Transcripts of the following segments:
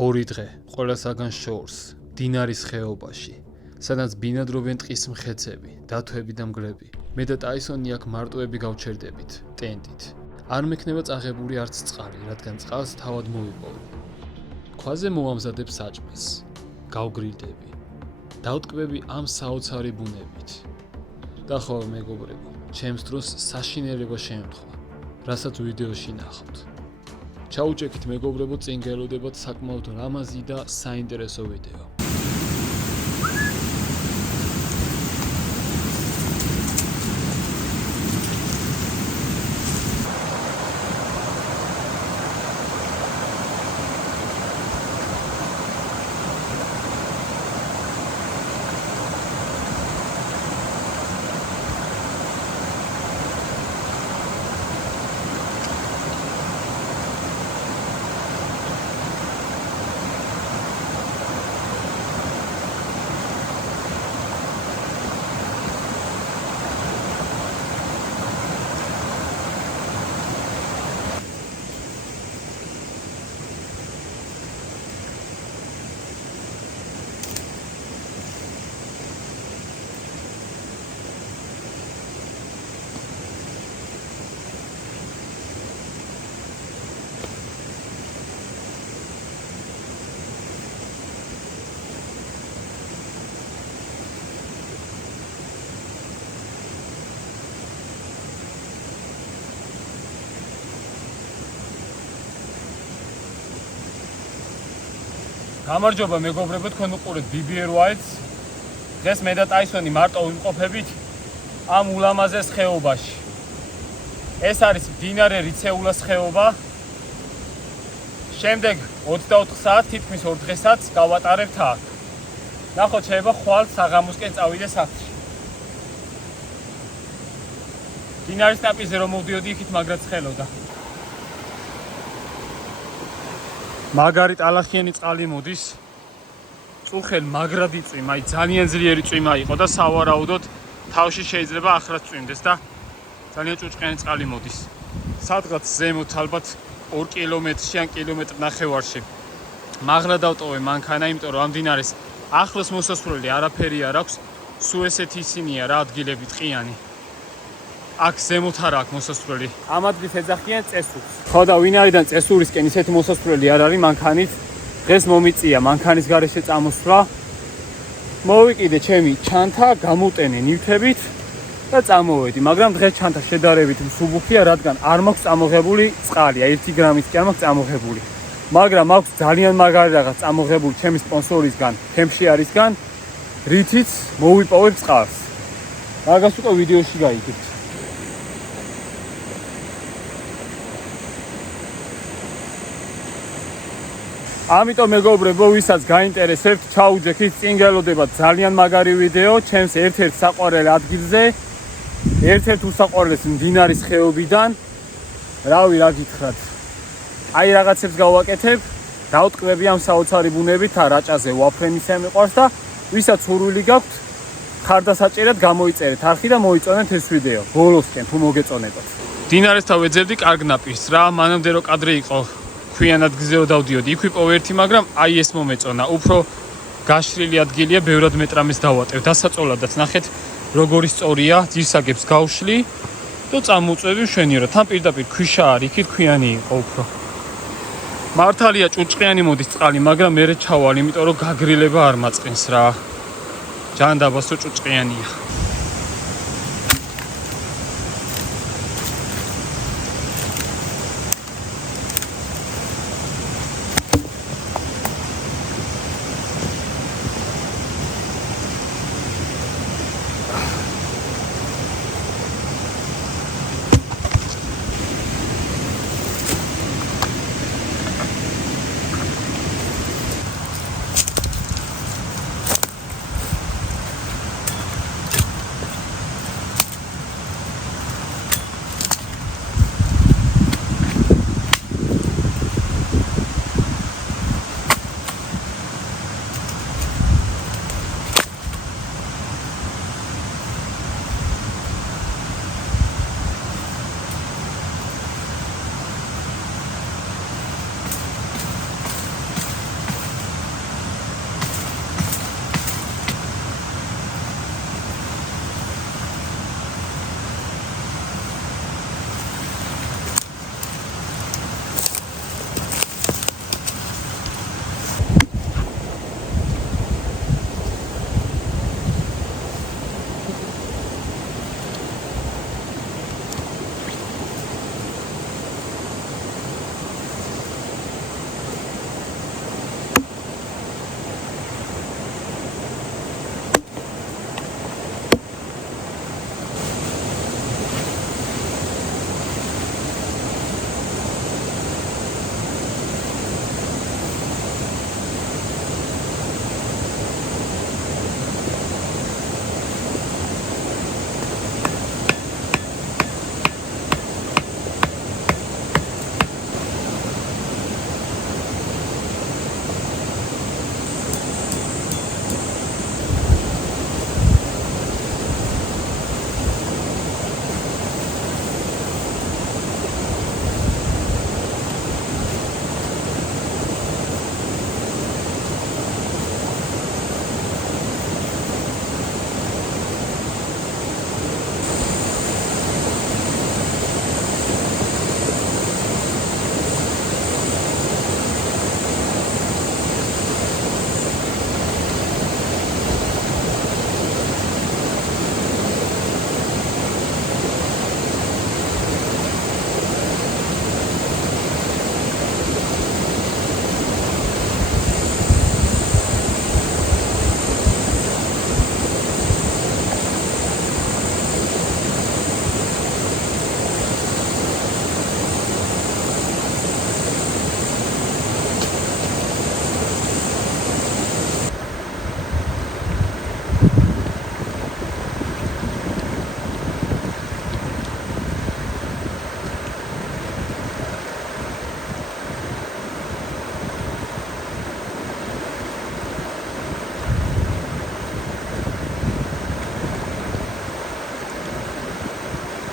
ორი დღე ყველასაგან შორს დინარის ხეობაში, სადაც ბინადრობენ ტყის მხეცები, დათვები და მგლები. მე და ტაისონი აქ მარტოები გავჩერდებით, ტენტით. არ მექნება წაღებული არც წყალი, რადგან წყალს თავად მოვიპოვებ. ქვაზე მოვამზადებ საჭმელს, გავგრილდები. დავტკბები ამ საოცარი ბუნებით. და ხო მეგობრებო, ჩემს დროს საშინელება შემთხვა, რასაც ვიდეოში ნახავთ. ჩაუჭექით მეგობრებო, წინ გელოდებათ საკმაოდ ლამაზი და საინტერესო ვიდეო. გამარჯობა მეგობრებო, თქვენ უყურეთ BBR Whites. დღეს მე და ტაისონი მარტო ვიმყოფებით ამ ულამაზეს ხეობაში. ეს არის მდინარე რიცეულას ხეობა. შემდეგ 24 საათს, თითქმის 2 დღესაც გავატარებთ აქ. ნახოთ, შეიძლება ხვალ საღამოსკენ წავიდე სახლში. მდინარის ნაპირზე რომ მოვდიოდი, იქით მაგრად ცხელოდა. მაგარი ტალახიანი წყალი მოდის. წუხელ მაგრად იწვიმა, ძალიან ძლიერი წვიმა იყო და სავარაუდოდ თავში შეიძლება ახრაც წვიმდეს და ძალიან ჭუჭყიანი წყალი მოდის. სადღაც ზემოთ ალბათ 2 კილომეტრში ან კილომეტრ ნახევარში. მაღლა დავტოვე მანქანა, იმიტომ რომ ამ მდინარეს ახლოს მოსასვლელი არაფერი არ აქვს. სულ ესეთი ისინია რა ადგილები ტყიანი. აქ ზემოთ არ აქვს მოსასვლელი. ამ ადგილს ეძახიან წესურს. ხო და ვინაიდან წესურისკენ ისეთი მოსასვლელი არ არის მანქანით, დღეს მომიწია მანქანის გარეშე წამოსვლა. მოვიკიდე ჩემი ჩანთა, გამოვტენე ნივთებით და წამოვედი, მაგრამ დღეს ჩანთა შედარებით მსუბუქია, რადგან არ მაქვს წამოღებული წყალი, 1 გრამიც კი არ მაქვს წამოღებული. მაგრამ მაქვს ძალიან მაგარი რაღაც წამოღებული ჩემი სპონსორისგან, თემშიარისგან, რითიც მოვიპოვებ წყალს. მაგას უკვე ვიდეოში გაიგებთ. ამიტომ მეგობრებო, ვისაც გაინტერესებთ, ჩაუჯექით, წინ გელოდებათ ძალიან მაგარი ვიდეო ჩემს ერთ-ერთ საყვარელ ადგილზე, ერთ-ერთ უსაყვარლეს მდინარის ხეობიდან. რავი, რა გითხრათ. აი რაღაცებს გავაკეთებ, დავტკბები ამ საოცარი ბუნებით, რაჭაზე ვაფრენისა მიყვარს და ვისაც სურვილი გაქვთ, ხარდასაჭერად გამოიწერეთ არხი და მოიწონეთ ეს ვიდეო. ბოლოსკენ თუ მოგეწონებათ. მდინარესთან ვეძებდი კარგ ნაპირს რა, მანამდე რო კადრი იყო. ქვიან ადგილზე რო დავდიოდი, იქ ვიპოვე ერთი, მაგრამ აი ეს მომეწონა. უფრო გაშლილი ადგილია, ბევრად მეტრამეს დავატევ. დასაწოლადაც ნახეთ, როგორი სწორია, ძირსაგებს გავშლი და წამოწევი მშვენიერად. თან პირდაპირ ქვიშა არის, იქით ქვიანი იყო უფრო. მართალია ჭურჭყიანი მოდის წყალი, მაგრამ მე ჩავალ, იმიტომ რომ გაგრილება არ მაწყენს რა. ჯანდაბას რო ჭურჭყიანია.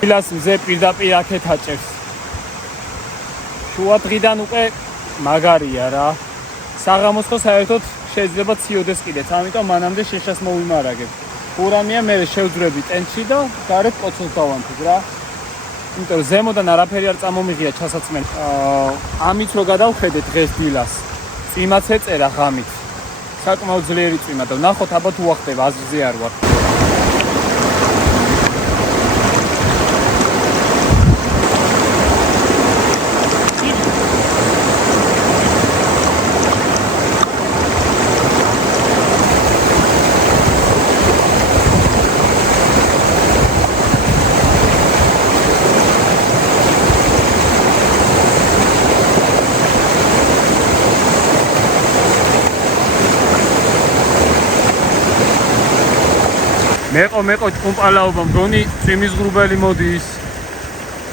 დილას მზე პირდაპირ აქეთ აჭერს. შუა დღიდან უკვე მაგარია რა. საღამოს ხო საერთოდ შეიძლება ციოდეს კიდეც, ამიტომ მანამდე შეშას მოვიმარაგებ. ურამია მე შევძვრები ტენტში და გარეთ კოცოს დავანთებ რა. იმიტომ რომ ზემოდან არაფერი არ წამომიღია ჩასაცმელი. ამით რო გადავხედე დღეს დილას. წვიმაც ეწერა ღამით. საკმაოდ ძლიერი წვიმა და ნახოთ აბა თუ უახდება აზრზე არ ვარ. მეყო ჭკუმპალაობა მგონი წვიმის ღრუბელი მოდის.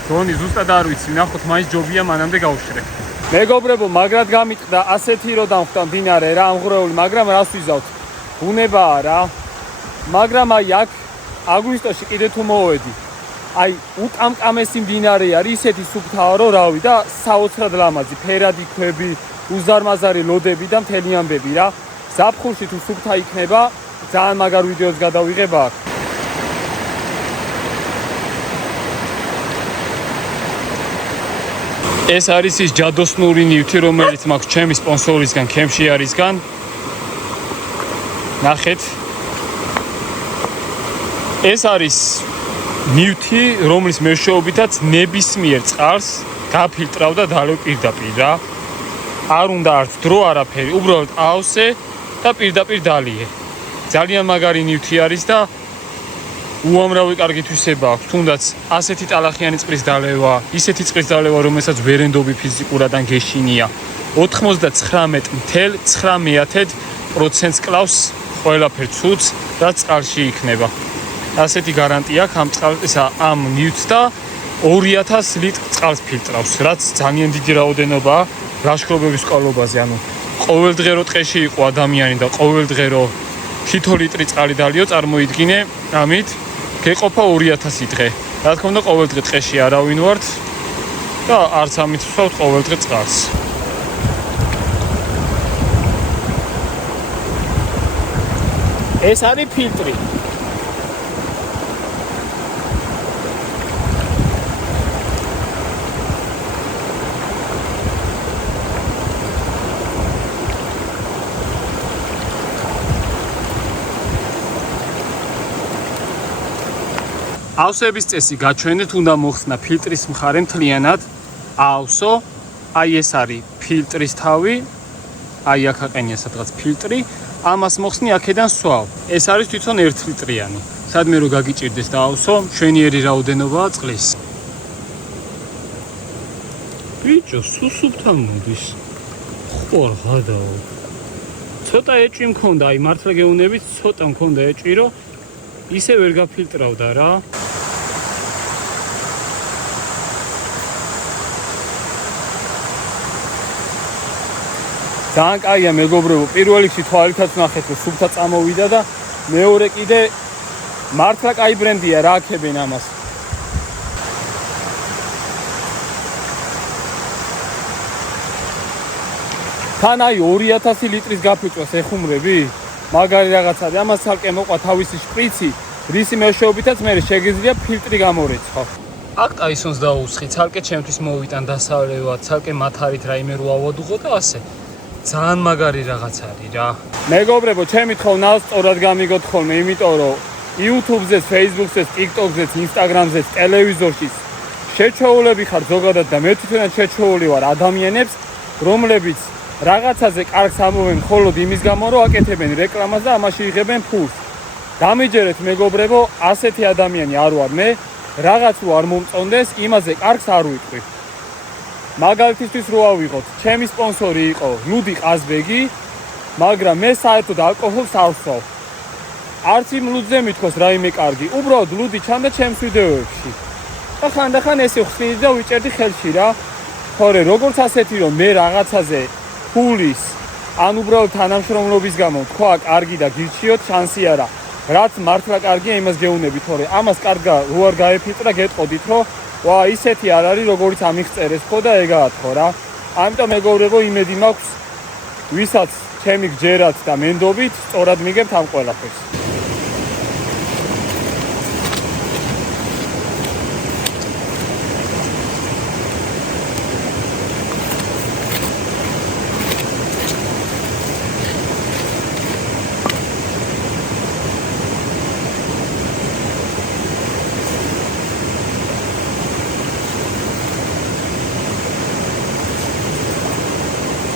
მგონი ზუსტად არ ვიცი, ნახოთ მაინც ჯობია მანამდე გავშრე. მეგობრებო, მაგრად გამიტყდა ასეთი რო დამხვდა მდინარე რა ამღვრეული, მაგრამ რას ვიზავთ? ბუნებაა რა. მაგრამ აი აქ აგვისტოში კიდე თუ მოვედი. აი უკამკამესი მდინარე არის, ისეთი სუფთაა რომ რავი და საოცრად ლამაზი, ფერადი ქვები, უზარმაზარი ლოდები და მთელი ამბები რა. ზაფხულში თუ სუფთა იქნება ძალიან მაგარ ვიდეოს გადავიღებ აქ. ეს არის ის ჯადოსნური ნივთი, რომელიც მაქვს ჩემი სპონსორისგან, Camshi არისგან. ნახეთ. ეს არის ნივთი, რომლის მეშვეობითაც ნებისმიერ წყალს გაფილტრავ და დალევ პირდაპირ რა. არ უნდა არც დრო არაფერი, უბრალოდ ავსე და პირდაპირ დალიე. ძალიან მაგარი ნივთი არის და უამრავი კარგი თვისება აქვს. თუნდაც ასეთი ტალახიანი წყლის დალევა, ისეთი წყლის დალევა, რომელსაც ვერენდობი ფიზიკურად ან გეშინია. 99.9% კლავს ყველაფერ ცუდს, რაც წყალში იქნება. ასეთი გარანტია აქვს ამ ნივთს და 2000 ლიტრ წყალს ფილტრავს, რაც ძალიან დიდი რაოდენობაა ლაშქრობების სკალობაზე. ანუ ყოველდღე რო ტყეში იყო ადამიანი და ყოველდღე რო 1 ლიტრი წყალი დალიო, წარმოიდგინე, ამით გეყოფა 2000 დღე. რა თქმა უნდა, ყოველდღე ტყეში არავინ ვართ და არც ამით ვსვავთ ყოველდღე წყალს. ეს არის ფილტრი. ავსების წესი გაჩვენეთ, უნდა მოხსნა ფილტრის მხარე მთლიანად. აავსო, აი ეს არის ფილტრის თავი, აი აქ აყენია სადღაც ფილტრი, ამას მოხსნი აქედან სვავ. ეს არის თვითონ 1 ლიტრიანი. სადმე რო გაგიჭირდეს და აავსო, მშვენიერი რაოდენობაა წყლის. ბიჭო, სუსუფთან მოდის. ხო არ გადაო. ცოტა ეჭვი მქონდა, აი მართლა გეუბნებით, ცოტა მქონდა ეჭვი, რომ ისე ვერ გაფილტრავდა რა. ძალიან კაია მეგობრებო, პირველ რიგში თვალითაც ნახეთ, რომ სუფთა წამოვიდა და მეორე კიდე მართლა კაი ბრენდია რა აქებენ ამას. თან აი 2000 ლიტრის გაფილტროს ეხუმრები? მაგარი რაღაცაა, ამას ცალკე მოყვა თავისი შპრიცი, რისი მეშვეობითაც მე შეგიძლია ფილტრი გამორეცხო. აქ ტაისონს დაუსხი, ცალკე ჩემთვის მოვიტან დასავლევად, ცალკე მათარით რაიმე რო ავადუღო და ასე. ძალიან მაგარი რაღაც არის რა. მეგობრებო, ჩემი თხოვნა სწორად გამიგოთ ხოლმე, იმიტომ რომ YouTube-ზე, Facebook-ზე, TikTok-ზე, Instagram-ზე, ტელევიზორში შეჩვეულები ხარ ზოგადად და მე თვითონაც შეჩვეული ვარ ადამიანებს, რომლებიც რაღაცაზე კარგს ამოვენ მხოლოდ იმის გამო, რომ აკეთებენ რეკლამას და ამაში იღებენ ფულს. დამიჯერეთ მეგობრებო, ასეთი ადამიანი არ ვარ მე, რაღაც რო არ მომწონდეს, იმაზე კარგს არ ვიტყვი. მაგალითისთვის რო ავიღოთ, ჩემი სპონსორი იყო ლუდი ყაზბეგი, მაგრამ მე საერთოდ ალკოჰოლს არ ვსვავ. არც იმ ლუდზე მithქოს რაიმე კარგი, უბრალოდ ლუდი ჩანდა ჩემს ვიდეოებში. და ხანდახან ესე ხსნიდი და ვიჭერდი ხელში რა. თორე როგორც ასეთი რომ მე რაღაცაზე ფულის, ან უბრალოდ თანამშრომლობის გამო თქვა კარგი და გირჩიოთ, შანსი არა. რაც მართლა კარგია, იმას გეუნებით, თორე ამას კარგა რო არ გაეფილტრა, გეტყოდით, რომ ვა, ისეთი არ არის, როგორიც ამიღწერეს ხო და ეგაა თქო რა. ამიტომ მეგობრებო, იმედი მაქვს, ვისაც ჩემი გჯერათ და მენდობით, სწორად მიგებთ ამ ყველაფერს.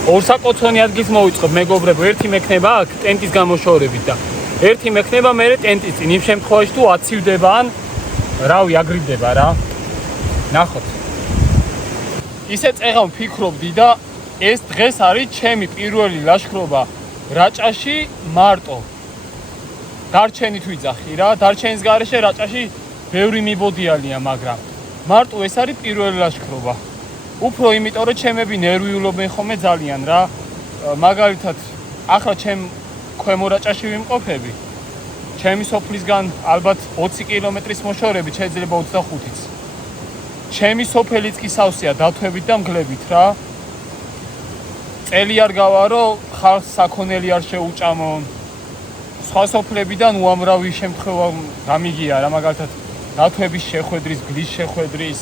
ორსაკოცონი ადგილს მოვიწყობ მეგობრებო, ერთი მექნება აქ ტენტის გამოშორებით და ერთი მექნება მე ტენტის წინ. იმ შემთხვევაში თუ აცივდება ან რავი აგრიბდება რა. ნახოთ. ისე წეღავ ვფიქრობდი და ეს დღეს არის ჩემი პირველი ლაშქრობა რაჭაში მარტო. დარჩენით ვიძახი რა, დარჩენის გარეშე რაჭაში ბევრი მიბოდიალია, მაგრამ მარტო ეს არის პირველი ლაშქრობა. უფრო იმიტომ რომ ჩემები ნერვიულობენ ხოლმე ძალიან რა. მაგალითად ახლა ჩემ ქვემო რაჭაში ვიმყოფები. ჩემი სოფლისგან ალბათ 20 კილომეტრის მოშორებით შეიძლება 25-იც. ჩემი სოფელიც კი სავსეა დათვებით და მგლებით რა. წელი არ გავა რომ ხალხს საქონელი არ შეუჭამონ. სხვა სოფლებიდან უამრავი შემთხვევა გამიგია რა, მაგალითად დათვების შეხვედრის, გლის შეხვედრის,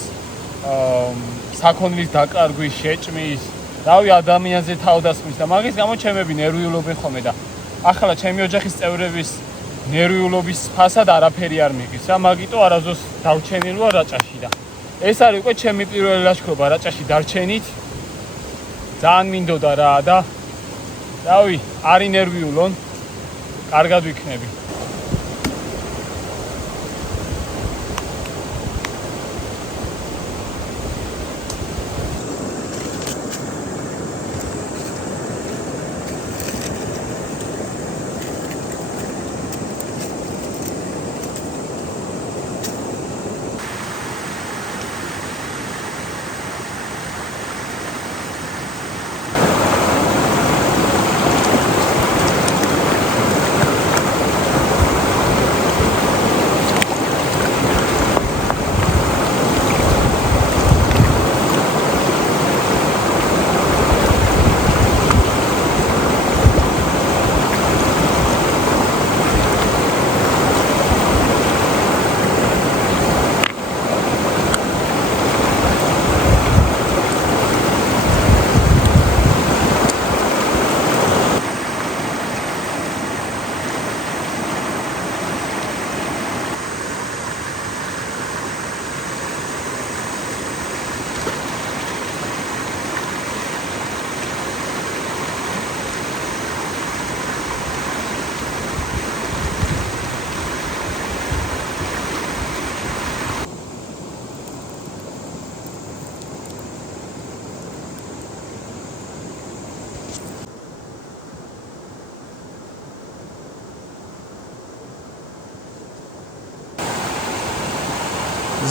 საქონლის დაკარგვის, შეჭმის, რავი ადამიანზე თავდასხმის და მაგის გამო ჩემები ნერვიულობენ ხოლმე და ახლა ჩემი ოჯახის წევრების ნერვიულობის ფასად არაფერი არ მიგის რა, მაგიტო არაზოს დავჩენილი ვარ რაჭაში და ეს არის უკვე ჩემი პირველი ლაშქრობა რაჭაში დარჩენით. ძალიან მინდოდა რა და რავი, არი ნერვიულონ, კარგად ვიქნები.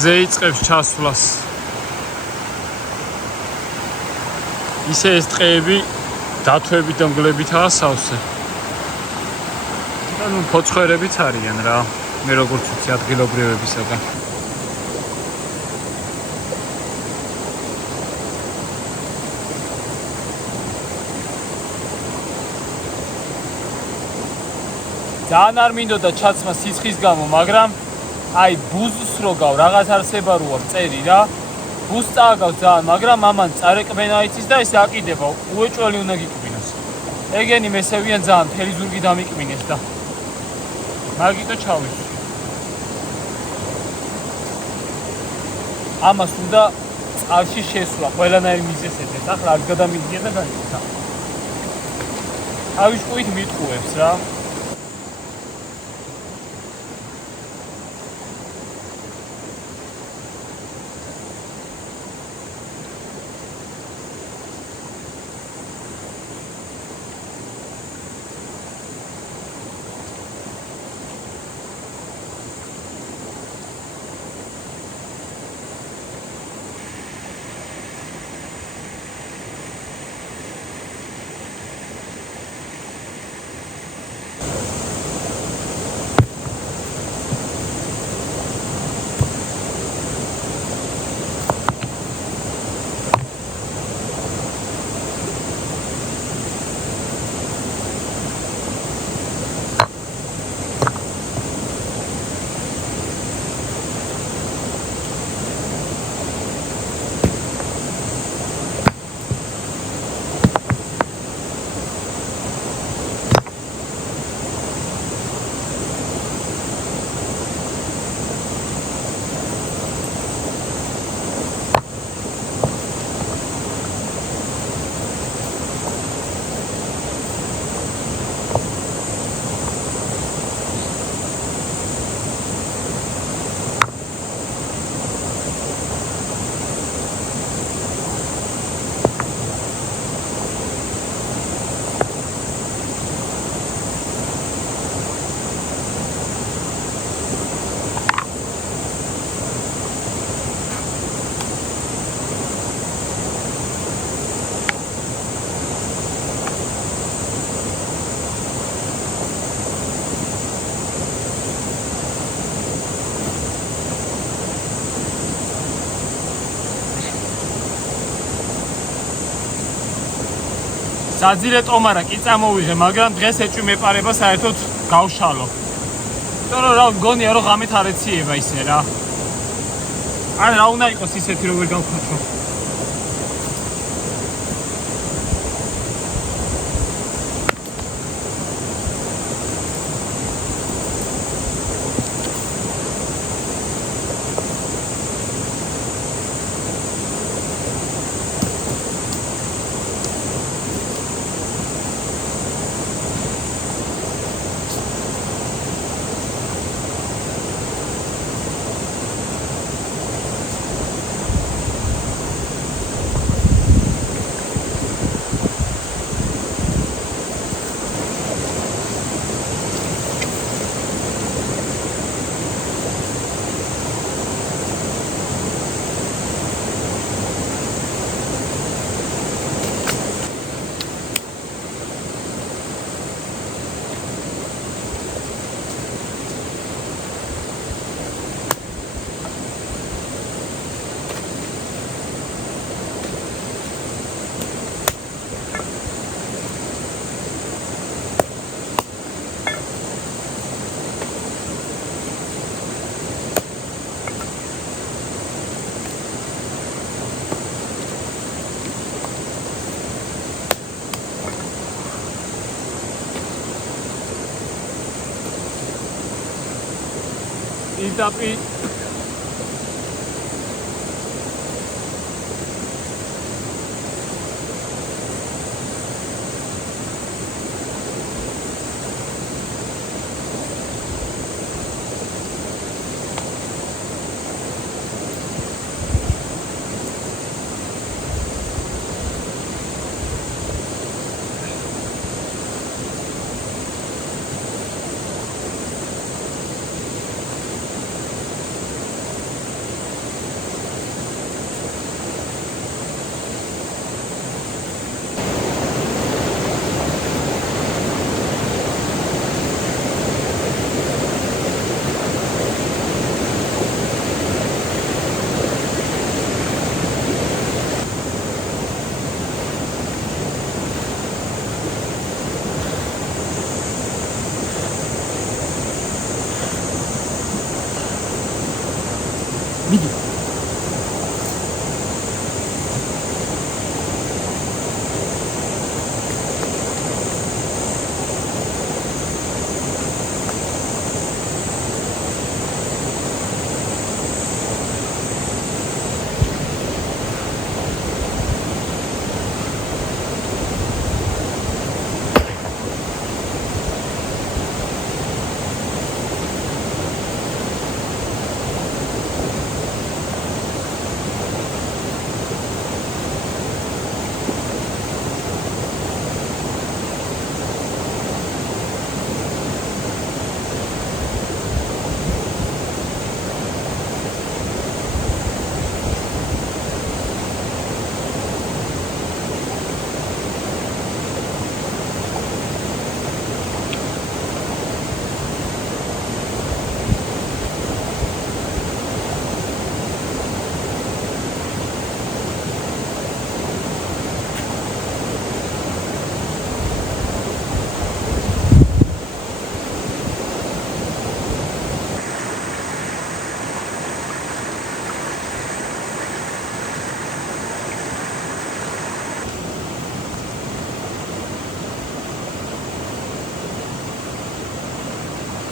ზეიწყებს ჩასვლას. ისე ეს ტყეები დათვებით და მგლებითაა სავსე. და ნუ ფოცხვერებიც არიან რა, მე როგორც ვიცი ადგილობრივებისაგან. ძალიან არ მინდოდა ჩაცმა სიცხის გამო, მაგრამ აი ბუზს რო გავ რაღაც არსება რო აქვს წერი რა. ბუზს წააგავს ძალიან, მაგრამ ამან წარეკბენა იცის და ეს აკიდება, უეჭველი უნდა გიკბინოს. ეგენი მესევიან ძალიან, მთელი ზურგი დამიკბინეს და მაგიტო ჩავისვი. ამას უნდა წყალში შესვლა, ყველანაირი მიზეზებით. ახლა არ გადამიგია და გაიქცა. ავიშკუით მიტყუებს რა. დაძირე ტომარა კი წამოვიღე, მაგრამ დღეს ეჭვი მეპარება საერთოდ გავშალო. იმიტომ რომ რა მგონია რომ ღამით არ ეციება ისე რა. ან რა უნდა იყოს ისეთი რომ ვერ გავხოჩო. იტაპი მიდი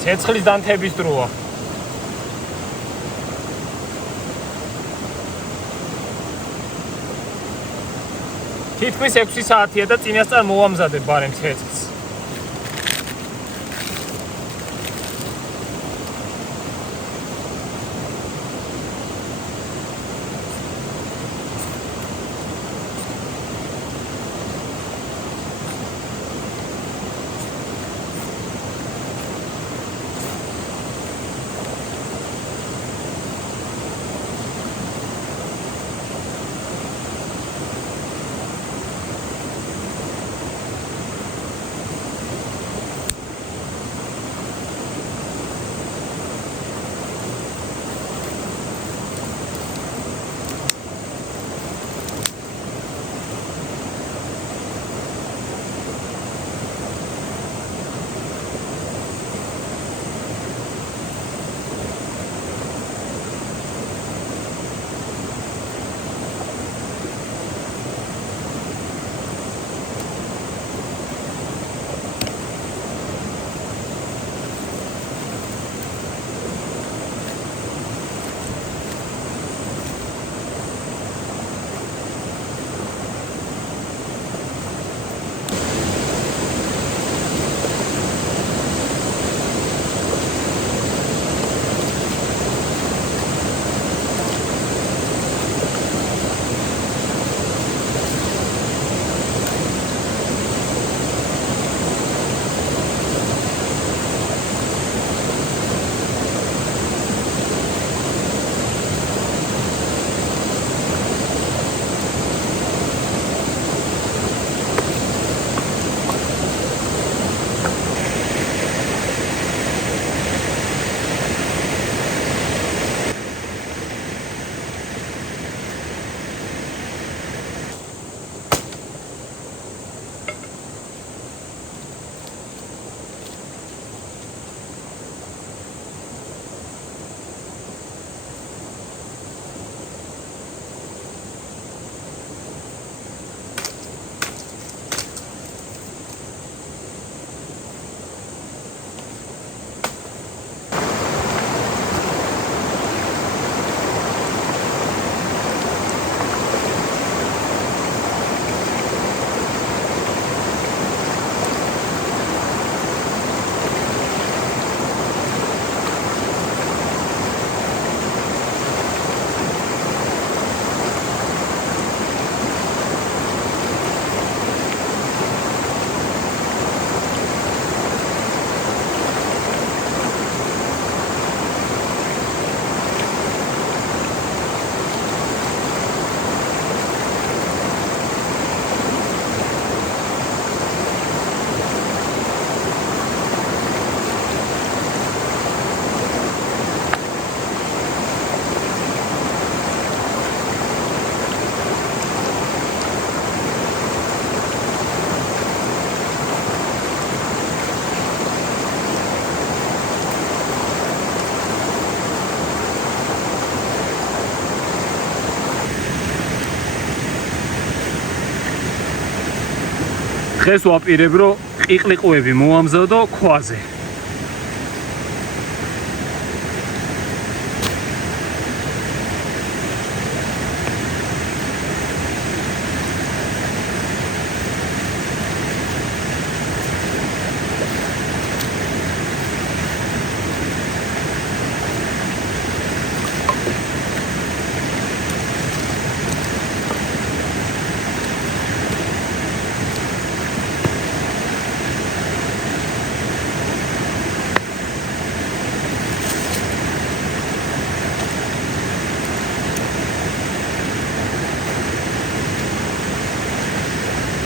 ცეცხლის დანთების დროა. თითქმის 6 საათია და წინასწარ მოვამზადებ ბარემ ცეცხლს. დღეს ვაპირებ რომ ყიყლიყუები მოამზადო ქვაზე.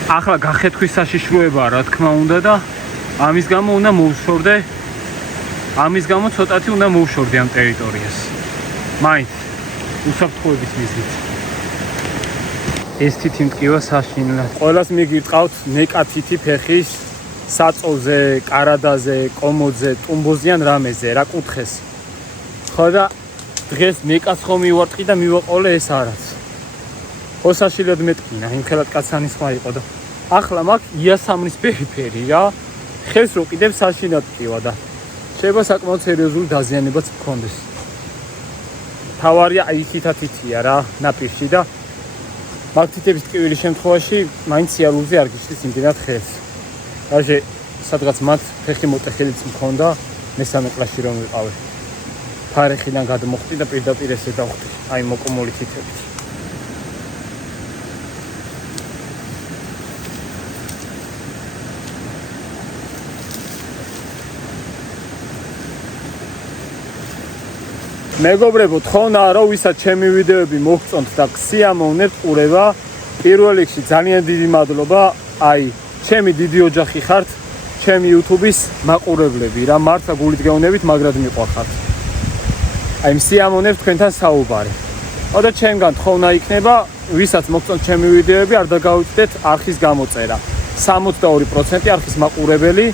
ახლა გახეთქვის საშიშროებაა რა თქმა უნდა და ამის გამო უნდა მოვშორდე ამის გამო ცოტათი უნდა მოვშორდე ამ ტერიტორიას მაინც უსაფრთხოების მიზნით ეს თითი მტკივა საშინლად ყველას მიგირწყავთ ნეკათითი ფეხის საწოლზე კარადაზე კომოდზე ტუმბოზიან რამეზე რა კუთხეს ხო და დღეს ნეკას ხომ მივარტყი და მივაყოლე ეს არაც ოსაშილად მეტკინა იმ ხელად კაცანის ხმა იყო და ახლა მაქვს იასამნის პერიფერი რა ხელს რო კიდევ საშინად ტკივა და შეიძლება საკმაოდ სერიოზული დაზიანებაც მქონდეს თავარია იქითათითია რა ნაპირში და მაგთითების ტკივილის შემთხვევაში მაინც სიარულზე არ გიშლის იმდენად ხელს რაჟე სადღაც მათ ფეხი მოტეხილიც მქონდა მესამე კლასში რომ ვიყავე ფარეხიდან გადმოხტი და პირდაპირ ესე დავხტი აი მოკომული თითებით მეგობრებო თხოვნა რომ ვისაც ჩემი ვიდეოები მოგწონთ და გსიამოვნებთ ყურება პირველ რიგში ძალიან დიდი მადლობა აი ჩემი დიდი ოჯახი ხართ ჩემი YouTube-ის მაყურებლები რა მართლა გულით გეუბნებით მაგრად მიყვარხართ აი მსიამოვნებთ თქვენთან საუბარი და ჩემგან თხოვნა იქნება ვისაც მოგწონთ ჩემი ვიდეოები არ დაგავიწყდეთ არხის გამოწერა 62% არხის მაყურებელი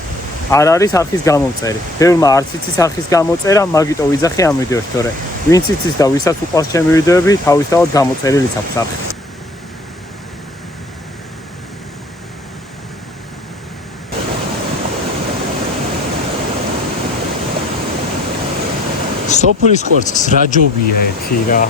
არ არის არხის გამომწერი. ბევრმა არც იცის არხის გამოწერა, მაგიტო ვიძახი ამ ვიდეოში, თორე ვინც იცის და ვისაც უყვარს ჩემი ვიდეოები, თავისთავად გამოწერილიც აქვს არხი. სოფლის კვერცხს რა ჯობია ერთი რა.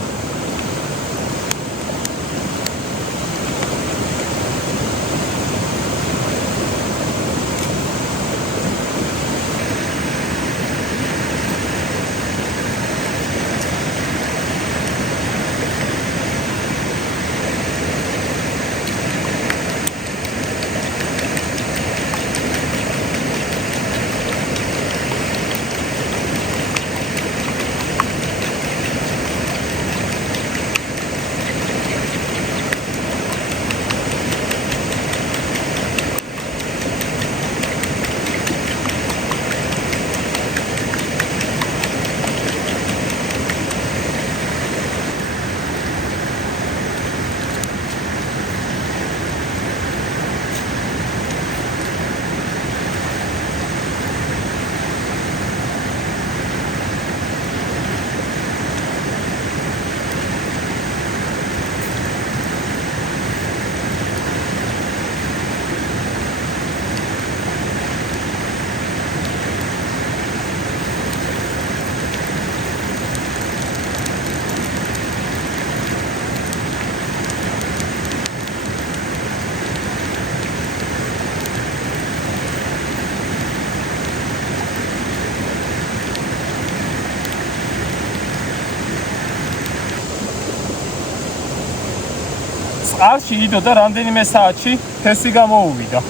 წყალში იდო და რამდენიმე საათში თესლი გამოუვიდა.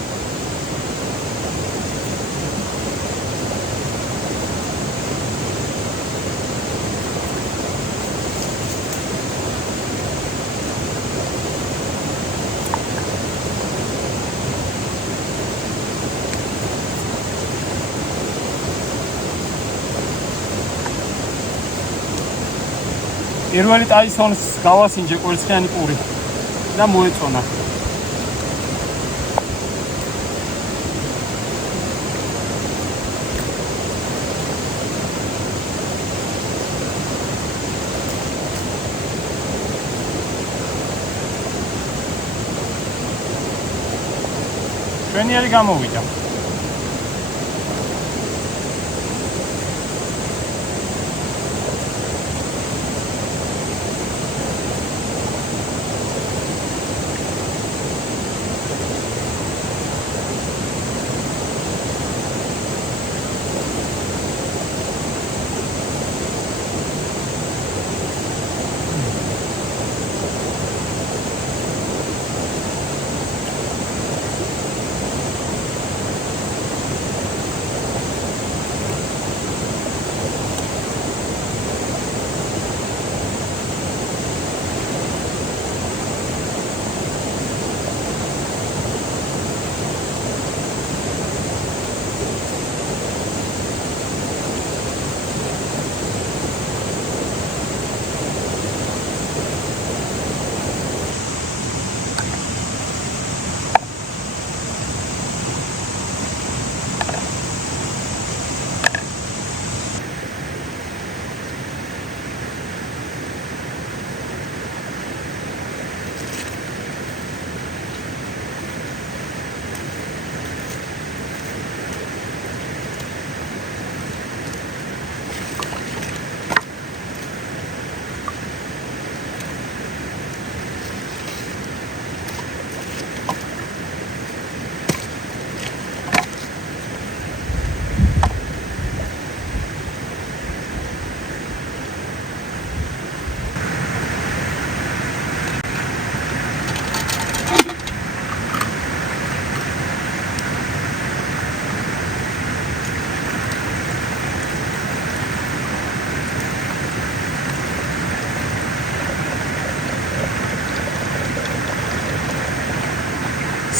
პირველი ტაისონის გავასინჯე კვერცხიანი პური და მოეწონა. მშვენიერი გამოვიდა.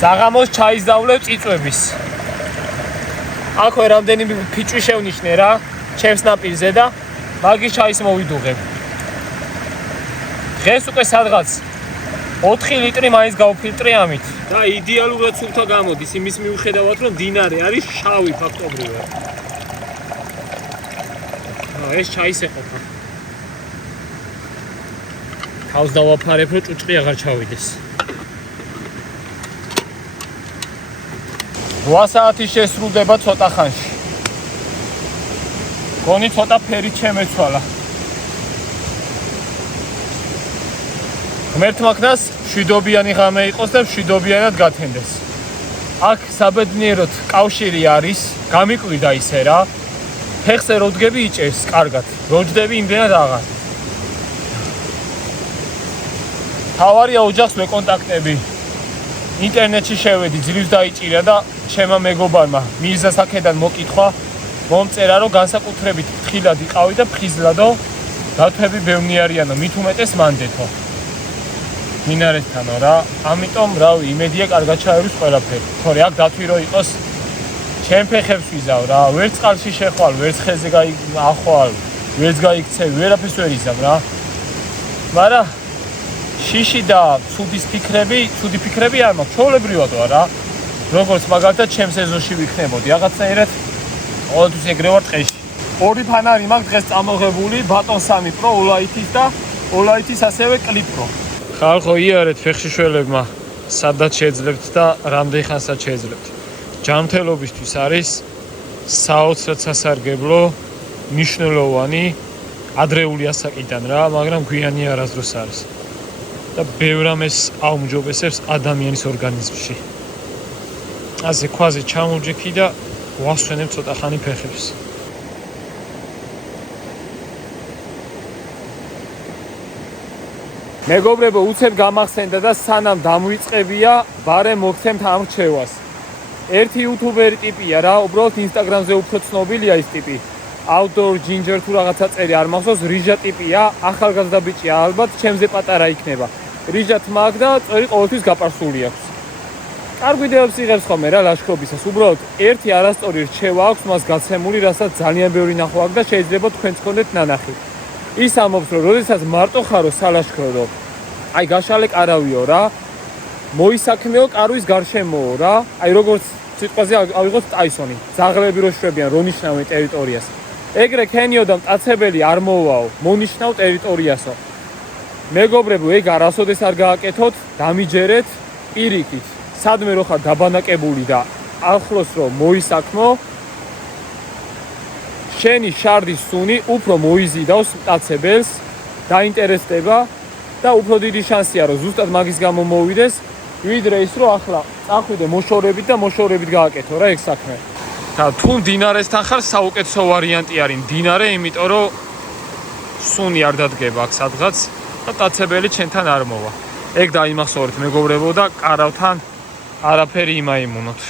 საღამოს ჩაის დავლევ წიწვების. აქვე რამდენი ფიჭვი შევნიშნე რა, ჩემს ნაპირზე და მაგის ჩაის მოვიდუღებ. დღეს უკვე სადღაც 4 ლიტრი მაინც გავფილტრე ამით. და იდეალურად სულთა გამოდის იმის მიუხედავად, რომ მდინარე არის შავი ფაქტობრივად. ეს ჩაის ეყოფა. თავს დავაფარებ, რომ ჭუჭყი აღარ ჩავიდეს. 8 საათი შესრულდება ცოტა ხანში. გონი ცოტა ფერი შემეცვალა. ღმერთმა ქნას მშვიდობიანი ღამე იყოს და მშვიდობიანად გათენდეს. აქ საბედნიეროდ კავშირი არის, გამიკვირდა ისე რა. ფეხზე როდგები იჭერს კარგად, როჯდები იმდენად აღარ. თავარია ოჯახს ვეკონტაქტები. ინტერნეტში შევედი, ძლივს დაიჭირა და ჩემმა მეგობარმა მირზას აქედან მოკითხვა, მომწერა რომ განსაკუთრებით ფრთხილად იყავი და ფრთხილადო დათვები ბევრი არიანო, მით უმეტეს მანდეთო. მინარეთთანო რა, ამიტომ რავი, იმედია კარგად ჩაერვის ყველაფერი. თორე აქ დათვი რო იყოს, ჩემ ფეხებს ვიზავ რა, ვერც წყალში შეხვალ, ვერც ხეზე ახვალ, ვერც გაიქცევი, ვერაფერს ვერ იზამ რა. მაგრამ შიში და ცუდი ფიქრები არ მაქვს, ჩვეულებრივადაა რა. როგორც მაგალითად ჩემს ეზოში ვიქნებოდი, რაღაცნაირად ყოველთვის ეგრე ვარ ტყეში. 2 ფანარი მაქვს დღეს წამოღებული, ბატონ 3 პრო ოლაითის და ოლაითის ასევე კლიპრო. ხალხო იარეთ ფეხშიშველებმა, სადაც შეძლებთ და რამდენ ხანსაც შეძლებთ. ჯანმრთელობისთვის არის საოცრად სასარგებლო, მნიშვნელოვანი, ადრეული ასაკიდან რა, მაგრამ გვიანი არასდროს არის. და ბევრ ამას აუმჯობესებს ადამიანის ორგანიზმში. ასე ქვაზე ჩამოვჯექი და ვასვენებ ცოტა ხანი ფეხებს. მეგობრებო, უცებ გამახსენდა და სანამ დამვიწყებია, ბარემ მოგცემთ ამ რჩევას. ერთი იუთუბერი ტიპია რა, უბრალოდ ინსტაგრამზე უფრო ცნობილია ის ტიპი. Outdoor ginger თუ რაღაცა წერი არ მახსოვს, რიჟა ტიპია, ახალგაზრდა ბიჭია ალბათ, ჩემზე პატარა იქნება. რიჟა თმაგ და წერი ყოველთვის გაპარსული აქვს. კარგ ვიდეოებს იღებს ხოლმე რა ლაშქრობისას. უბრალოდ ერთი არასწორი რჩევა აქვს მას გაცემული, რასაც ძალიან ბევრი ნახვა აქვს და შეიძლება თქვენც გქონდეთ ნანახი. ის ამბობს, რომ როდესაც მარტო ხარო სალაშქრო, აი გაშალე კარავიო რა, მოისაქმეო კარვის გარშემოო რა, აი როგორც სიტყვაზე ავიღოთ ტაისონი, ძაღლები რო შვებიან, რო ნიშნავენ ტერიტორიას. ეგრე ქენიო და მტაცებელი არ მოვაო, მონიშნავ ტერიტორიასო. მეგობრებო, ეგ არასოდეს არ გააკეთოთ, დამიჯერეთ პირიქით. სადმე რო ხარ დაბანაკებული და ახლოს რომ მოისაქმო, შენი შარდის სუნი უფრო მოიზიდავს მტაცებელს, დაინტერესდება და უფრო დიდი შანსია რომ ზუსტად მაგის გამო მოვიდეს, ვიდრე ის რომ ახლა წახვიდე მოშორებით და მოშორებით გააკეთო რა ეგ საქმე. და თუ მდინარესთან ხარ, საუკეთესო ვარიანტი არის მდინარე, იმიტომ რომ სუნი არ დადგება აქ სადღაც და მტაცებელი ჩვენთან არ მოვა. ეგ დაიმახსოვრეთ მეგობრებო და კარავთან არაფერი იმაიმუნოთ.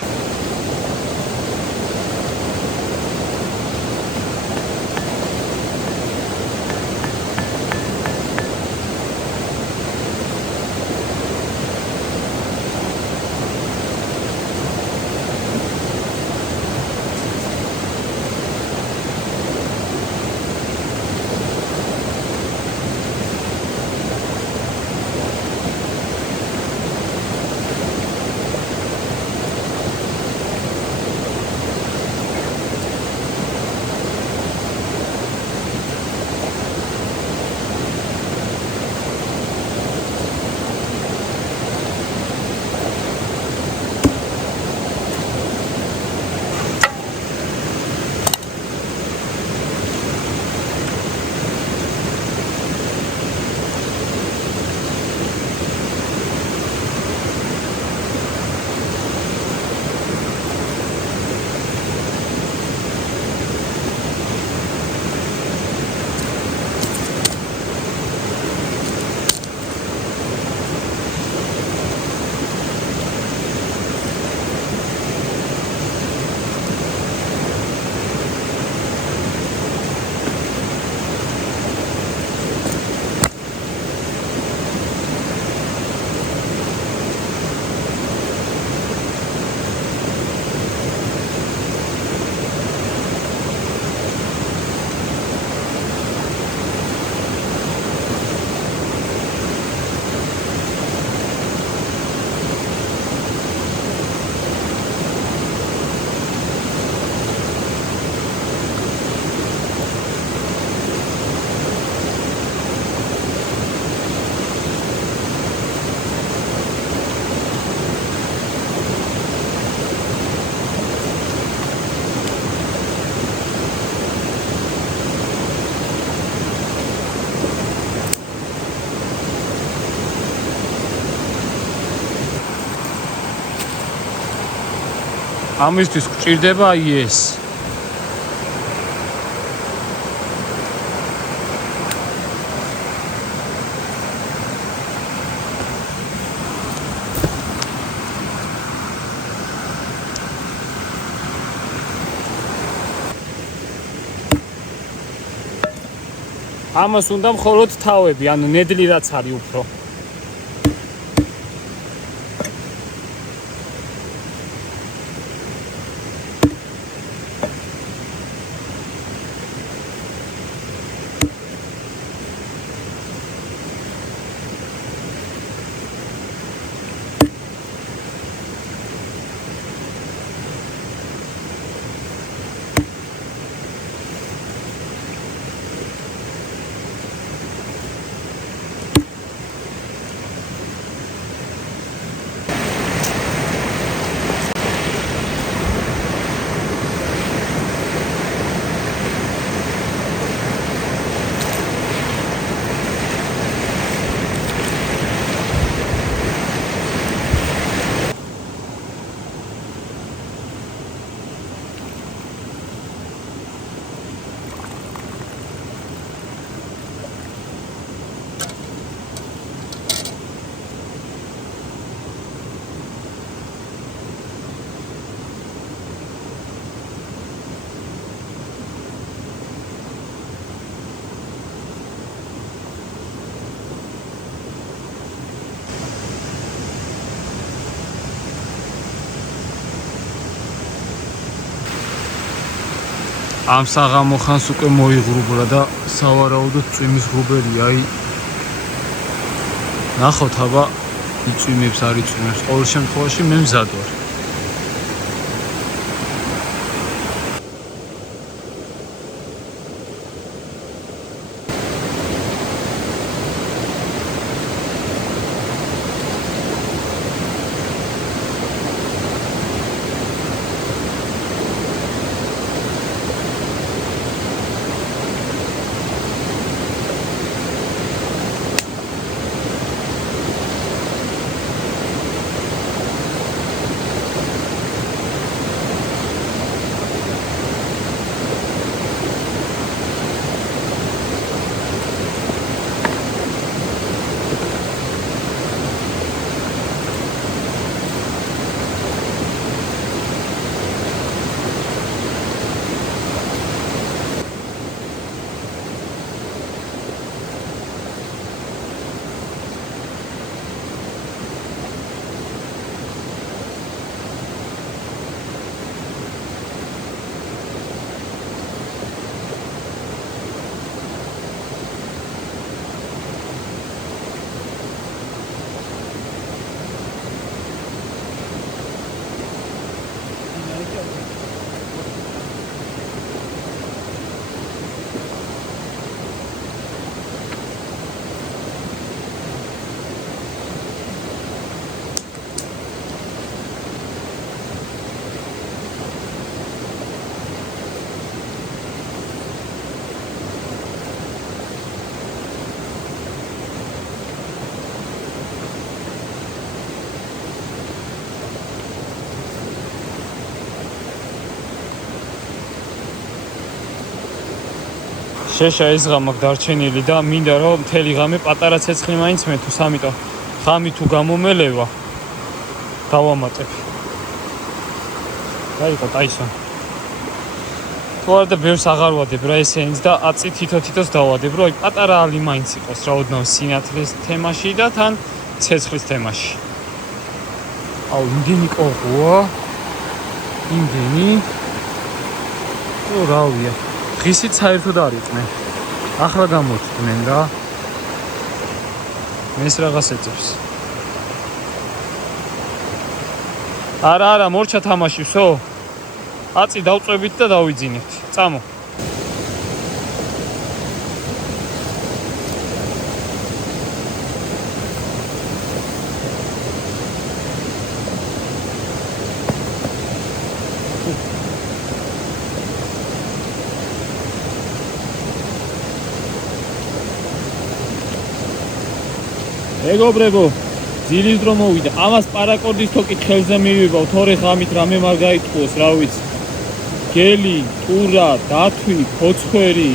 ამისთვის გვჭირდება აი ეს. ამას უნდა მხოლოდ თავები, ანუ ნედლი რაც არის უფრო. ამ საღამო ხანს უკვე მოიღრუბლა და სავარაუდოდ წვიმის ღრუბელია. აი ნახოთ აბა იწვიმებს არ იწვიმებს. ყოველ შემთხვევაში მე მზად ვარ. შეშა ეს ღამე მაქვს დარჩენილი და მინდა რომ მთელი ღამე პატარა ცეცხლი მაინც მე თუ სამიტო ღამე თუ გამომელევა დავამატებ. დაიყო ტაისონ. თუ არ და ბევრს აღარ ვადებ რა ესენიც და აწი თითო-თითოს დავადებ რომ აი პატარა ალი მაინც იყოს რაოდნავ სინათლის თემაში და თან ცეცხლის თემაში. აუ იმდენი ყოღოა. იმდენი. ო რავია. ღისით საერთოდ არ იყვნენ. ახლა გამოჩდნენ რა. ეს რაღაც ეწევს. არა, მორჩა თამაშივსო? აწი დავწვევით და დავიძინეთ. წამო. მეგობრებო, ძილის დრო მოვიდა. ამას პარაკორდის თოკით ხელზე მივიბავ, თორე ღამით რამე მაგ გაიტყუოს, რა ვიცი. გელი, ტურა, დათვი, ფოცხვერი,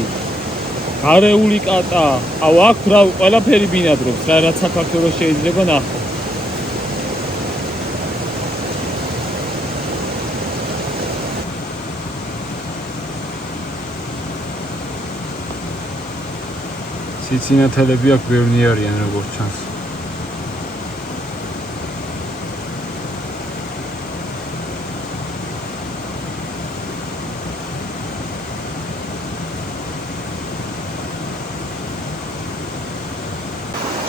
გარეული კატა. აუ აქ რა ყველაფერი ბინადრობს, რა რაც საქართველოს შეიძლება ნახო. ციცინათელები აქ ბევრი არიან როგორც ჩანს.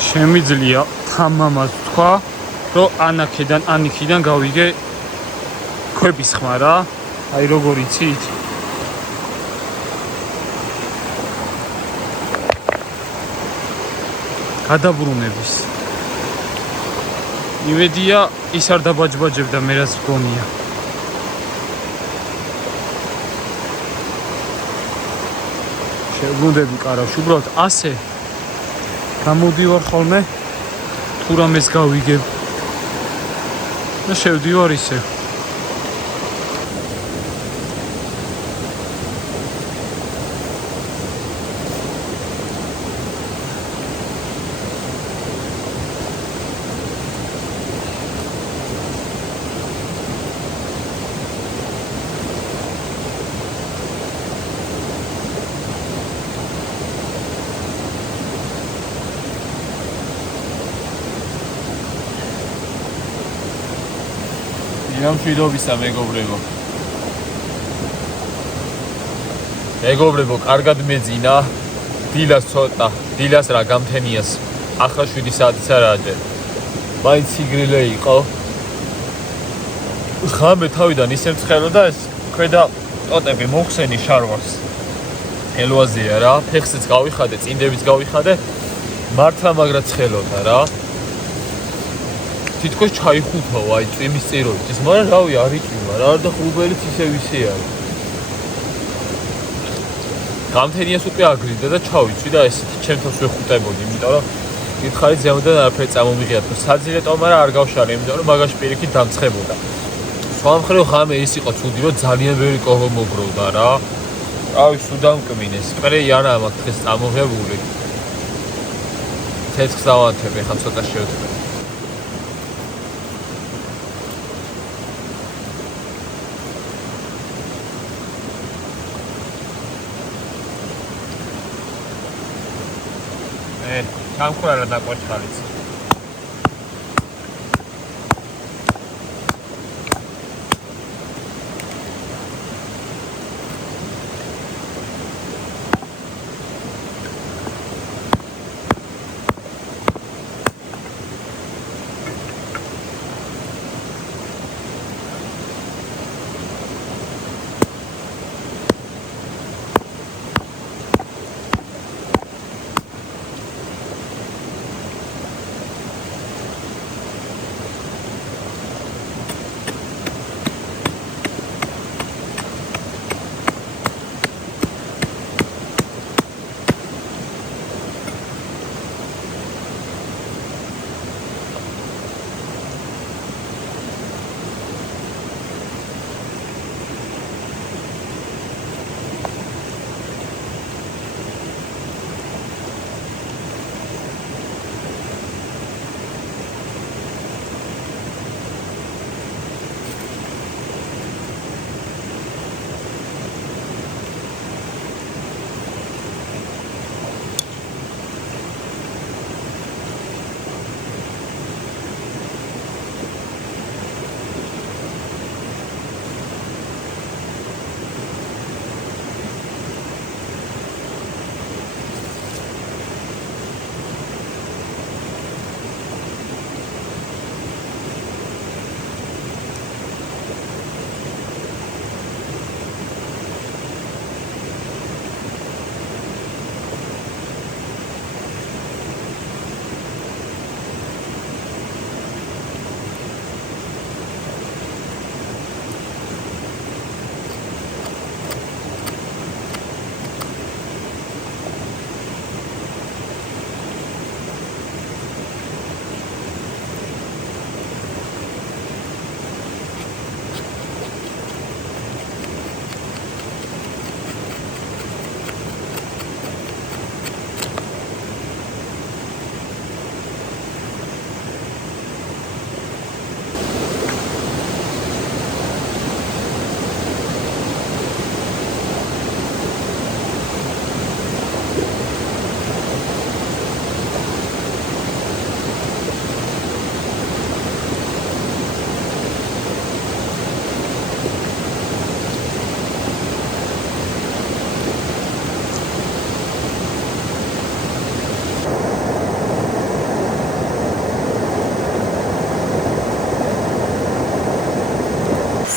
შემიძლია თამამად თქვა, რომ ანაქედან, ანიქიდან გავიგე ქვების ხმა რა. აი როგორ იცით? გადაბრუნების. იმედია ის არ დაბაჯბაჯებდა მე რაც გონია. შეგვუნდები კარავში, უბრალოდ ასე გამოდივარ ხოლმე თუ რამეს გავიგებ და შევდივარ ისე. მშვიდობისა მეგობრებო, კარგად მეძინა, დილას ცოტა, დილას რა გამთენიას, ახლა 7 საათიც არაა ჯერ. მაინც სიგრილე იყო. ღამე თავიდან ისე მცხელოდა ეს ქვედა ტოტები მოხსენი შარვარს. ელვაზია რა, ფეხსაც გავიხადე, წინდებიც გავიხადე, მართლა მაგრა ცხელოდა რა. თითქოს ჩაიხუთაო აი წვიმის წირობით ის, მაგრამ რავი არ იწვიმა რა, არ და ხუბელიც ისე ვისე არის. გამთენიას უკვე აგრიდა და ჩავიცვი და ესეთი ჩემთავს ვეხუტებოდი, იმიტომ რომ გითხარით ზემოდან არაფერი წამომიღიათ, საძილეტო, მაგრამ არ გავშალე, იმიტომ რომ მაგაში პირიქით დამცხებოდა. სხვა მხრივ ღამე ის იყო ცუდი, რომ ძალიან ბევრი კოღო მოგროვდა რა. რავი, სულ დამკმინეს. სპრეი არა მაქვს დღეს წამოღებული. ცეცხლს დავანთებ, ეხლა ცოტა შევთქვი. გამხვრალა დაკვეჭხალიც.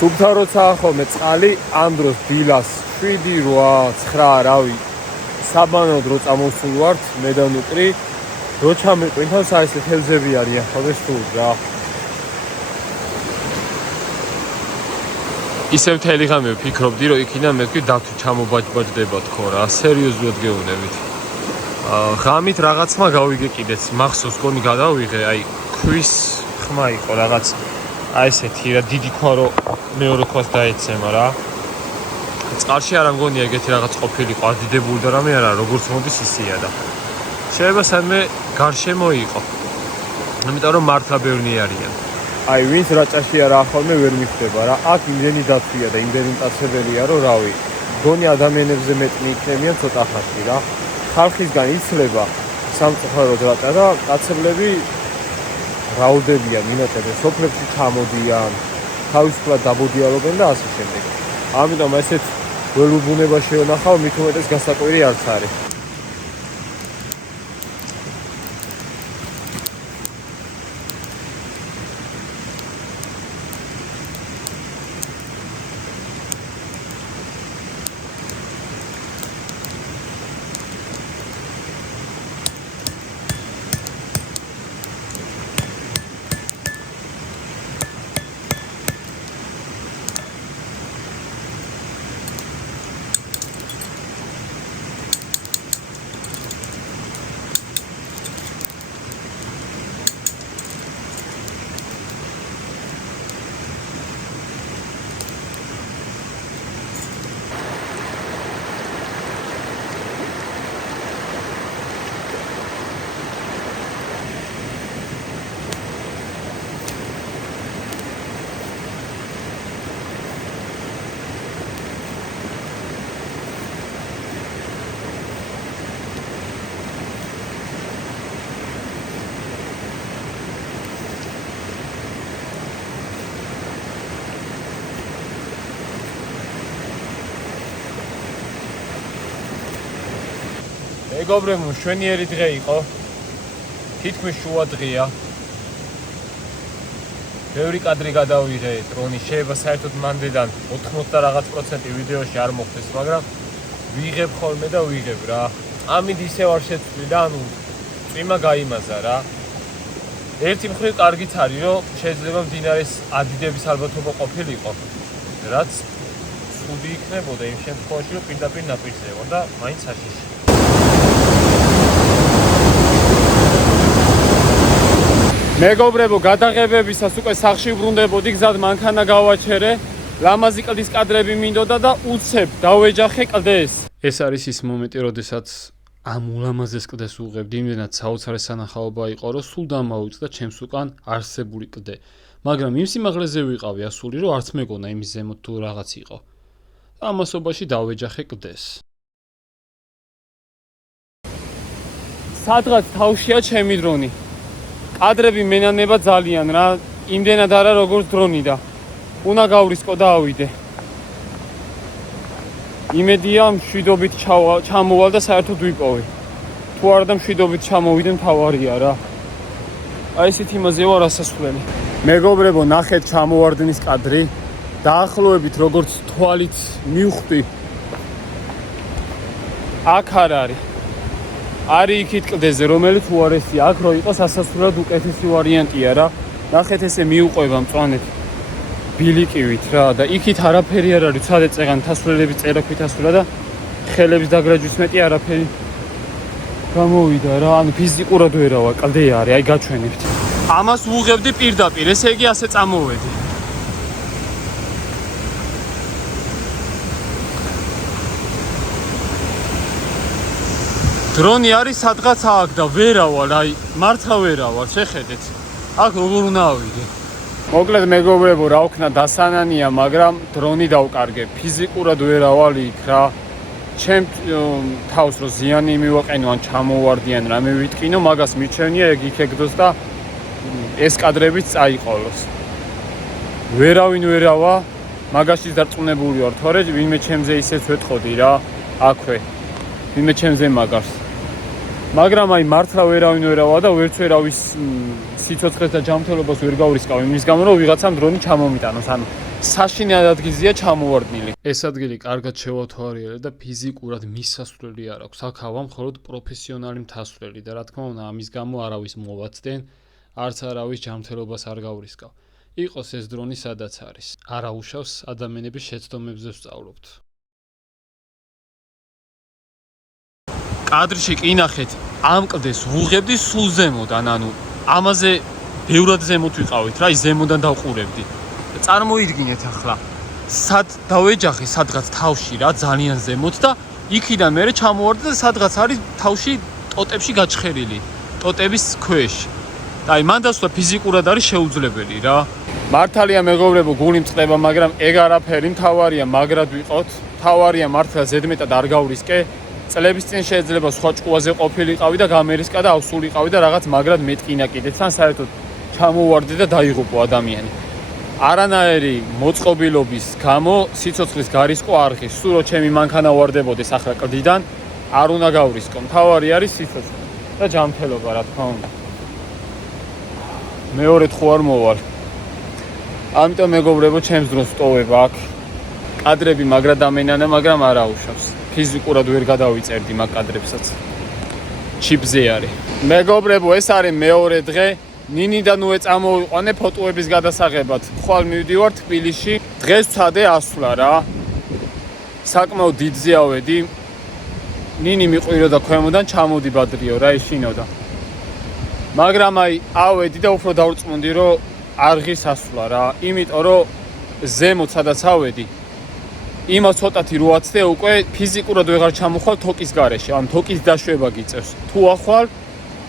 სუფთა როცაა ხოლმე წყალი ამ დროს დილას 7-8-9 რავი საბანოდ რო წამოსულ ვართ მე და ნუკრი რო ჩამიყვინთან საერთოდ თევზები არიან ხოლმე სულ რა ისევ მთელი ღამე ვფიქრობდი რომ იქიდან მეთქვი დათვი ჩამობაჯბაჯდება თქო რა სერიოზულად გეუბნებით ღამით რაღაცმა გავიგე კიდეც მახსოვს გონი გადავიღე აი ქვის ხმა იყო რაღაც აი ესეთი რა დიდი ქვა რო მეორე ქვას დაეცემა რა წყალში არ ამგონია ეგეთი რაღაც ყოფილიყო ადიდებული და რამე არა როგორც მოდის ისეა და შეიძლება სამე გარშემო იყო იმიტომ რომ მართლა ბევრი არიან აი ვინც რაჭაში არა ხოლმე ვერ მიხვდება რა აქ იმდენი დათვია და იმდენი მტაცებელია რომ რავი გონი ადამიანებზე მეტი იქნებიან ცოტა ხანში რა ხალხისგან იცლება სამწუხაროდ რაჭა და მტაცებლები რაოდენია მინატერზე სოფლებში ჩამოდიან თავისუფლად დაბოდიალობენ და ასე შემდეგ ამიტომ ესეც ველუბუნება შევნახავ მით უმეტეს გასაკვირი არც არის მეგობრებო, შვენიერი დღე იყო. თითქმის შუა დღეა. ბევრი კადრი გადავიღე დრონის, შეიძლება საერთოდ მანდედან 80 და რაღაც პროცენტი ვიდეოში არ მოხდეს, მაგრამ ვიღებ ხოლმე და ვიღებ რა. ამით ისევ არ შეცვლი და ანუ წვიმა გაიმაზა რა. ერთი მხრივ კარგიც არის, რომ შეიძლება მდინარის ადიდების ალბათობა ყოფილიყო, რაც ცუდი იქნებოდა იმ შემთხვევაში, რომ პირდაპირ ნაპირზე იყო და მაინც საშიში. მეგობრებო, გადაღებებისას უკვე სახში ვბრუნდებოდი, გზად მანქანა გავაჩერე, ლამაზი კლდის კადრები მინდოდა და უცებ დავეჯახე კლდეს. ეს არის ის მომენტი, როდესაც ამ ულამაზეს კლდეს უღებდი, იმდენად საოცარი სანახაობა იყო, რომ სულ დამაუწყდა ჩემს უკან არსებული კლდე. მაგრამ იმ სიმაღლეზე ვიყავი ასული, რომ არც მეგონა იმის ზემოთ თუ რაღაც იყო. ამასობაში დავეჯახე კლდეს. სადღაც თავშია ჩემი დრონი. კადრები მენანება ძალიან რა, იმდენად არა როგორც დრონი და უნდა გავრისკო და ავიდე. იმედია მშვიდობით ჩამოვალ და საერთოდ ვიპოვე. თუ არა და მშვიდობით ჩამოვიდე მთავარია რა. აი ესეთ იმაზე ვარ ასასვლელი. მეგობრებო, ნახეთ ჩამოვარდნის კადრი. დაახლოებით როგორც თვალით მივხვდი. აქ არ არის. არის იქით კლდეზე, რომელიც უარესია. აქ რო იყოს ასასვლელად უკეთესი ვარიანტია რა. ნახეთ ესე მიუყვება მწვანეთ ბილიკივით რა და იქით არაფერი არ არის, სადაც წეგან თასვლელების წერაქვით ასვლა და ხელების დაგრაჯვის მეტი არაფერი გამოვიდა რა. ანუ ფიზიკურად ვერავა, კლდე არის, აი გაჩვენებთ. ამას ვუღებდი პირდაპირ, ესე იგი ასე წამოვედი. დრონი არის სადღაც აქ და ვერავარ, აი მართლა ვერავარ, შეხედეთ. აქ როგორ უნდა ავიდე. მოკლედ მეგობრებო, რა ვქნა დასანანია, მაგრამ დრონი დავკარგე. ფიზიკურად ვერავარ იქ რა. ჩემ თავს რო ზიანი მივაყენო ან ჩამოვარდიან რა მე ვიტკინო, მაგას მიჩვენია ეგ იქეგდოს და ეს კადრებიც წაიყოლოს. ვერავინ ვერავა, მაგაშიც დარწმუნებული ვარ, თორე ვინმე ჩემზე ისეც ვეთყოდი რა, აქვე. ვინმე ჩემზე მაგარს. მაგრამ აი მართლა ვერავინ ვერავა და ვერც ვერავის სიცოცხლეს და ჯანმრთელობას ვერ გავრისკავ იმის გამო რომ ვიღაცამ დრონი ჩამომიტანოს. ანუ საშინაად ადგილზეა ჩამოვარდნილი. ეს ადგილი კარგად შევათვალიერე და ფიზიკურად მისასვლელი არ აქვს. აქ ავა მხოლოდ პროფესიონალი მთასვლელი და რა თქმა უნდა ამის გამო არავის მოვაცდენ, არც არავის ჯანმრთელობას არ გავრისკავ. იყოს ეს დრონი სადაც არის. არა უშავს ადამიანების შეცდომებზე ვსწავლობთ. კადრში კი ნახეთ, ამ კლდეს ვუღებდი სულ ზემოდან, ანუ ამაზე ბევრად ზემოთ ვიყავით რა, ის ზემოდან დავყურებდი. წარმოიდგინეთ ახლა, სად დავეჯახე სადღაც თავში რა, ძალიან ზემოთ და იქიდან მე ჩამოვარდი და სადღაც არის თავში ტოტებში გაჩხერილი, ტოტების ქვეშ. და აი მან დასვლა ფიზიკურად არის შეუძლებელი რა. მართალია მეგობრებო, გული მწყდება, მაგრამ ეგ არაფერი, მთავარია მაგრად ვიყოთ, მთავარია მართლა ზედმეტად არ გავრისკე. წლების წინ შეიძლება სხვა ჭკუაზე ყოფილიყავი და გამერისკა და ავსულიყავი და რაღაც მაგრად მეტკინა კიდეც ან საერთოდ ჩამოვარდი და დაიღუპო ადამიანი. არანაირი მოწყობილობის გამო სიცოცხლის გარისკო არ ხის. სულ რო ჩემი მანქანა ვარდებოდეს ახლა კლდიდან, არ უნდა გავრისკო. მთავარი არის სიცოცხლე და ჯანმრთელობა, რა თქმა უნდა. მეორედ ხო არ მოვალ. ამიტომ მეგობრებო, ჩემს დროს ვტოვებ აქ. კადრები მაგრად ამენანა, მაგრამ არ აუშავს. ფიზიკურად ვერ გადავიწერდი მაგ კადრებსაც. ჩიპზე არის. მეგობრებო, ეს არის მეორე დღე. ნინიდან უე წამოვიყვანე ფოტოების გადასაღებად. ხვალ მივდივარ თბილისში. დღეს ვცადე ასვლა რა. საკმაოდ დიდზე ავედი. ნინი მიყვიროდა ქვემოდან ჩამოდიბადრიო რა ეშინოდა. მაგრამ აი ავედი და უფრო დავრწმუნდი რომ არ ღირს ასვლა რა. იმიტომ რომ ზემოთ სადაც ავედი იმას ცოტათი რო აცდე უკვე ფიზიკურად ვეღარ ჩამოხვალ თოკის გარეშე. ან თოკის დაშვება გიწევს. თუ ახვალ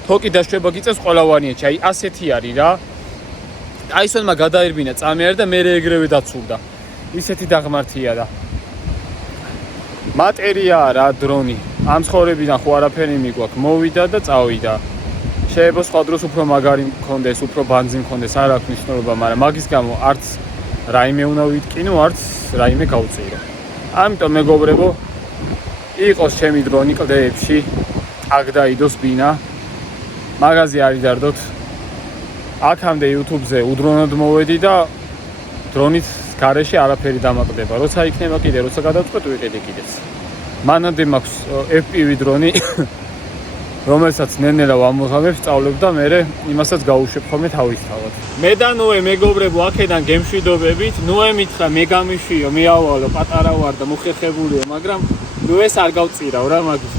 თოკი დაშვება გიწევს ყველავანიეთში. აი ასეთი არის რა. აისონმა გადაირბინა წამიარი და მე ეგრევე დაცურდა. ისეთი დაღმართია და მატერიაა რა დრონი. ამ ცხოვრებიდან ხო არაფერი მიგვაქვს. მოვიდა და წავიდა. შეიძლება სხვა დროს უფრო მაგარი მქონდეს, უფრო ბანძი მქონდეს, არ აქვს მნიშვნელობა, მაგრამ მაგის გამო არც რაიმე უნდა ვიტკინო, არც რაიმე გავწირო. ამიტომ მეგობრებო, იყოს ჩემი დრონი კლდეებში, აქ დაიდოს ბინა. მაგაზე არ იდარდოთ. აქამდე YouTube-ზე უდრონოდ მოვედი და დრონით გარეშე არაფერი დამაყდება. როცა იქნება კიდე, როცა გადავწყვეტ ვიყიდე კიდეც. მანამდე მაქვს FPV დრონი, რომელსაც ნენელა ვამოღავებ, სწავლებ და მე იმასაც გავუშვებ ხოლმე თავისთავად. მე და ნოე მეგობრებო, აქედან გემშვიდობებით. ნოე მითხრა მე გამიშვიო, მე ავალო, პატარა ვარ და მოხერხებულიო, მაგრამ ნუ ეს არ გავწირავ რა მაგის.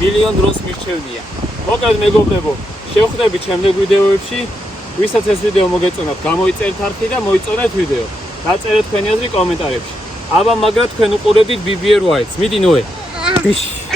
მილიონ დროს მირჩევნია. მოკლედ მეგობრებო, შევხვდებით შემდეგ ვიდეოებში. ვისაც ეს ვიდეო მოგეწონათ, გამოიწერთ არხი და მოიწონეთ ვიდეო. დაწერეთ თქვენი აზრი კომენტარებში. აბა მაგრად თქვენ უყურებდით BBR White-ს. მიდი ნოე. ბიში